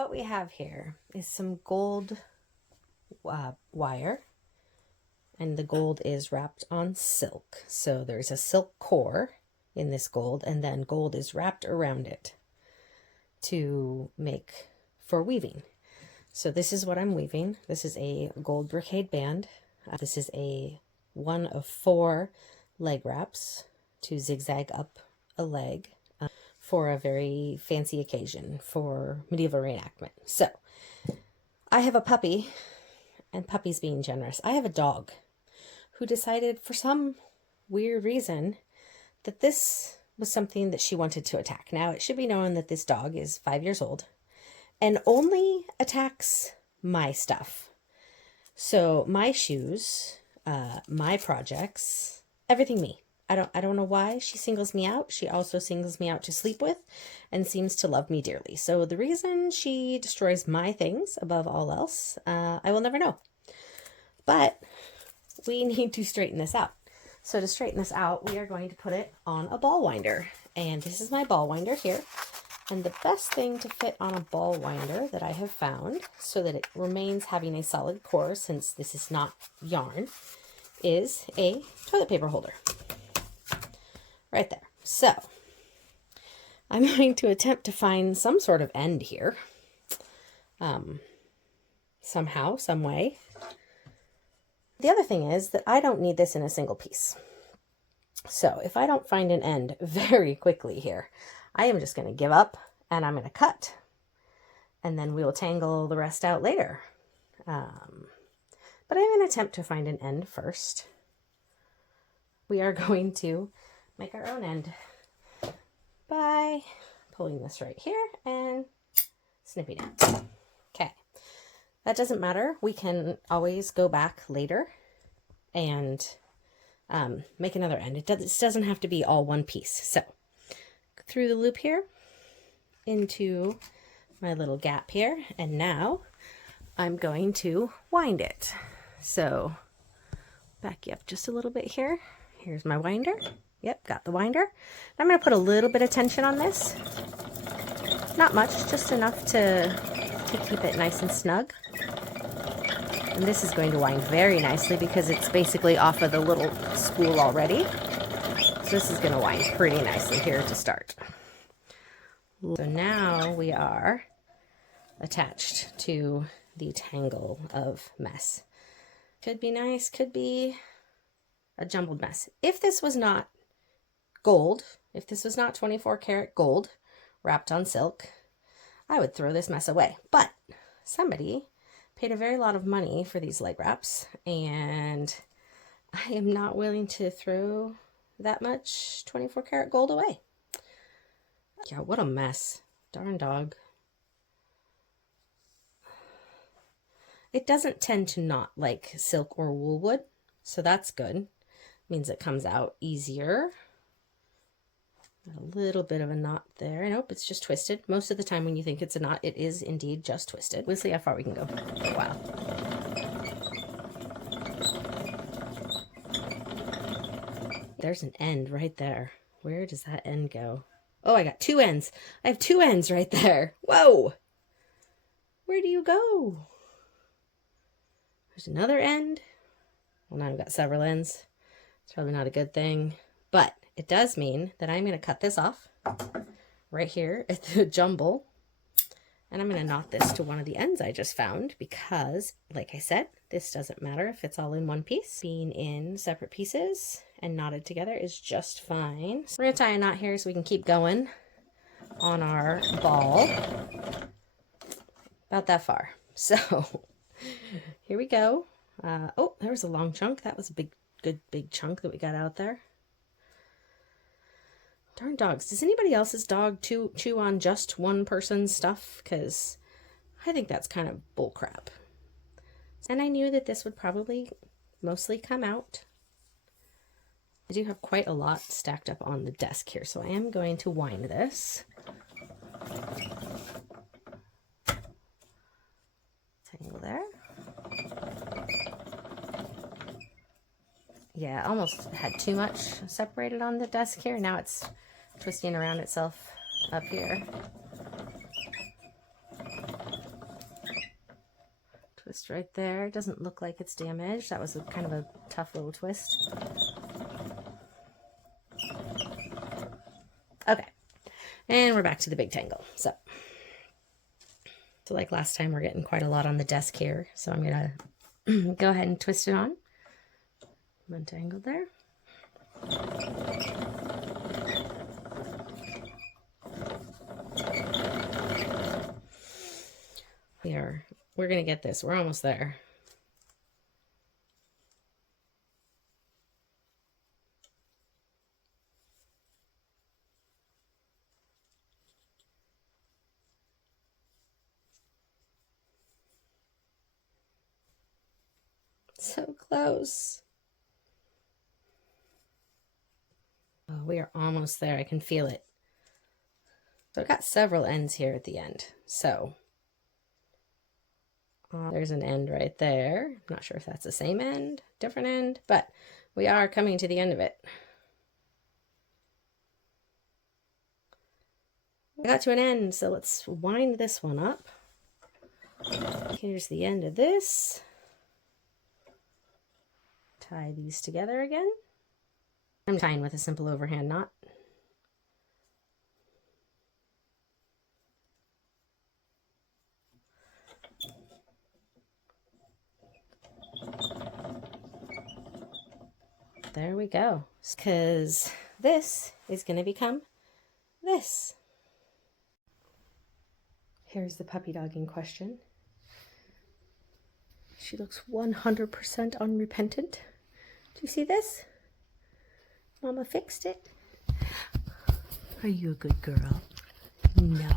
what we have here is some gold wire, and the gold is wrapped on silk. So there's a silk core in this gold, and then gold is wrapped around it to make for weaving. So this is what I'm weaving. This is a gold brocade band. This is one of 4 leg wraps to zigzag up a leg for a very fancy occasion for medieval reenactment. So I have a puppy, and puppy's being generous. I have a dog who decided for some weird reason that this was something that she wanted to attack. Now, it should be known that this dog is 5 years old and only attacks my stuff. So my shoes, my projects, everything me. I don't know why she singles me out. She also singles me out to sleep with and seems to love me dearly. So the reason she destroys my things above all else, I will never know. But we need to straighten this out. So to straighten this out, we are going to put it on a ball winder. And this is my ball winder here. And the best thing to fit on a ball winder that I have found, so that it remains having a solid core, since this is not yarn, is a toilet paper holder. Right there. So I'm going to attempt to find some sort of end here. Somehow, some way. The other thing is that I don't need this in a single piece. So if I don't find an end very quickly here, I am just going to give up and I'm going to cut. And then we will tangle the rest out later. But I'm going to attempt to find an end first. We are going to make our own end by pulling this right here and snipping it. Okay, that doesn't matter. We can always go back later and make another end. This doesn't have to be all one piece. So through the loop here into my little gap here, and now I'm going to wind it. So back you up just a little bit here. Here's my winder. Yep, got the winder. I'm going to put a little bit of tension on this. Not much, just enough to keep it nice and snug. And this is going to wind very nicely because it's basically off of the little spool already. So this is going to wind pretty nicely here to start. So now we are attached to the tangle of mess. Could be nice, could be a jumbled mess. If this was not gold, if this was not 24 karat gold wrapped on silk, I would throw this mess away. But somebody paid a very lot of money for these leg wraps, and I am not willing to throw that much 24 karat gold away. Yeah, what a mess. Darn dog. It doesn't tend to knot like silk or wool would, so that's good. Means it comes out easier. A little bit of a knot there. Nope, it's just twisted. Most of the time when you think it's a knot, it is indeed just twisted. We'll see how far we can go for a while. There's an end right there. Where does that end go? Oh, I got 2 ends. I have 2 ends right there. Whoa! Where do you go? There's another end. Well, now I've got several ends. It's probably not a good thing, but it does mean that I'm going to cut this off right here at the jumble, and I'm going to knot this to one of the ends I just found because, like I said, this doesn't matter if it's all in one piece. Being in separate pieces and knotted together is just fine. So we're going to tie a knot here so we can keep going on our ball. About that far. So here we go. Oh, there was a long chunk. That was a good big chunk that we got out there. Darn dogs. Does anybody else's dog chew on just one person's stuff? Because I think that's kind of bullcrap. And I knew that this would probably mostly come out. I do have quite a lot stacked up on the desk here, so I am going to wind this. Tangle there. Yeah, I almost had too much separated on the desk here. Now it's twisting around itself up here. Twist right there. It doesn't look like it's damaged. That was kind of a tough little twist. Okay, and we're back to the big tangle. So like last time, we're getting quite a lot on the desk here. So I'm gonna go ahead and twist it on. I'm untangled there. We're gonna get this. We're almost there. So close. Oh, we are almost there. I can feel it. So I've got several ends here at the end. So there's an end right there. I'm not sure if that's the same end, different end, but we are coming to the end of it. I got to an end, so let's wind this one up. Here's the end of this. Tie these together again. I'm tying with a simple overhand knot. There we go. Because this is going to become this. Here's the puppy dog in question. She looks 100% unrepentant. Do you see this? Mama fixed it. Are you a good girl? No.